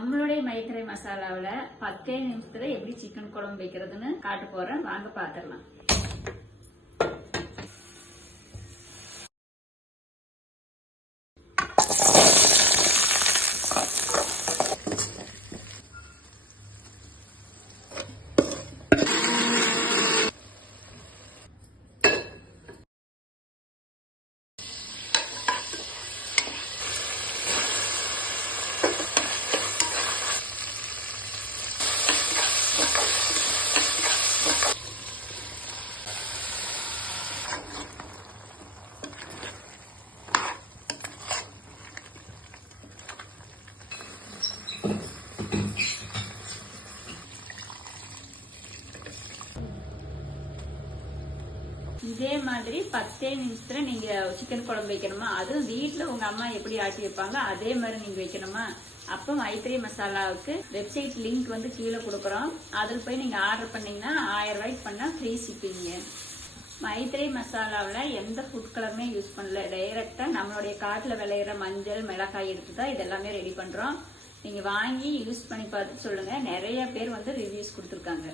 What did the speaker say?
நம்மளுடைய மைத்ரே மசாலாவில் 10 நிமிஷத்துல எப்படி சிக்கன் குழம்பு வைக்கிறதுன்னு காட்ட போறேன். வாங்க பாத்திரலாம். இதே மாதிரி 10 நிமிஷத்துல நீங்க சிக்கன் குழம்பு வைக்கணுமா? அதுவும் வீட்டுல உங்க அம்மா எப்படி ஆட்டி வைப்பாங்க அதே மாதிரி நீங்க வைக்கணுமா? அப்போ மைத்ரே மசாலாவுக்கு வெப்சைட் லிங்க் வந்து கீழே கொடுக்குறோம். அதில் போய் நீங்க ஆர்டர் பண்ணீங்கன்னா 1000 ரூபாய்க்கு பண்ணா ஃப்ரீ ஷிப்பிங்க. மைத்ரே மசாலாவில் எந்த ஃபுட் கலருமே யூஸ் பண்ணல. டைரக்டா நம்மளுடைய காட்டுல விளையிற மஞ்சள் மிளகாய் எடுத்து தான் இதெல்லாமே ரெடி பண்றோம். நீங்க வாங்கி யூஸ் பண்ணி பார்த்து சொல்லுங்க. நிறைய பேர் வந்து ரிவ்யூஸ் கொடுத்துருக்காங்க.